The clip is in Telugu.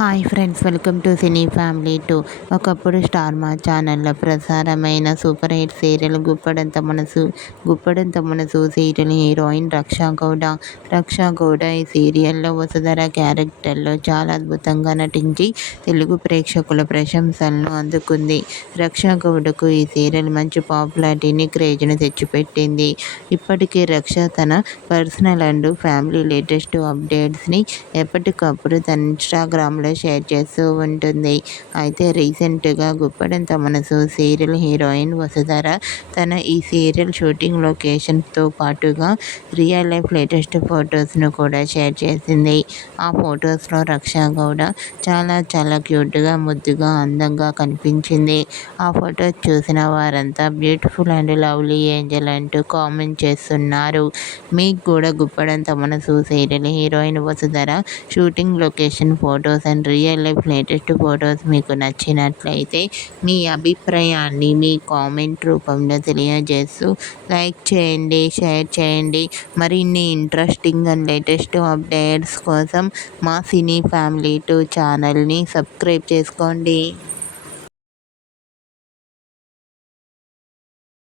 Hi friends, welcome to cine family 2. ఒకప్పుడు స్టార్ మా ఛానల్లో ప్రసారమైన సూపర్ హిట్ సీరియల్ గుప్పడంత మనసు సీరియల్ హీరోయిన్ రక్షా గౌడ ఈ సీరియల్లో వసుధర క్యారెక్టర్లో చాలా అద్భుతంగా నటించి తెలుగు ప్రేక్షకుల ప్రశంసలను అందుకుంది. రక్షా గౌడకు ఈ సీరియల్ మంచి పాపులారిటీని, క్రేజ్ను తెచ్చిపెట్టింది. ఇప్పటికీ రక్ష తన పర్సనల్ అండ్ ఫ్యామిలీ లేటెస్ట్ అప్డేట్స్ని ఎప్పటికప్పుడు తన ఇన్స్టాగ్రామ్లో షేర్ చేస్తూ ఉంటుంది. అయితే రీసెంట్గా గుప్పడంత మనసు సీరియల్ హీరోయిన్ వసుధర తన ఈ సీరియల్ షూటింగ్ లొకేషన్తో పాటుగా రియల్ లైఫ్ లేటెస్ట్ ఫొటోస్ను కూడా షేర్ చేసింది. ఆ ఫొటోస్లో రక్షా గౌడ చాలా క్యూట్గా, ముద్దుగా, అందంగా కనిపించింది. ఆ ఫొటోస్ చూసిన వారంతా బ్యూటిఫుల్ అండ్ లవ్లీ ఏంజల్ అంటూ కామెంట్ చేస్తున్నారు. మీకు కూడా గుప్పడంత మనసు serial heroine Vasudhara shooting location photos and real life latest photos మీకు నచ్చినట్లయితే మీ అభిప్రాయాన్ని మీ కామెంట్ రూపంలో తెలియజేస్తూ లైక్ చేయండి, షేర్ చేయండి. మరిన్ని ఇంట్రెస్టింగ్ అండ్ లేటెస్ట్ అప్డేట్స్ కోసం మా సినీ ఫ్యామిలీ 2 ఛానల్ని సబ్స్క్రైబ్ చేసుకోండి.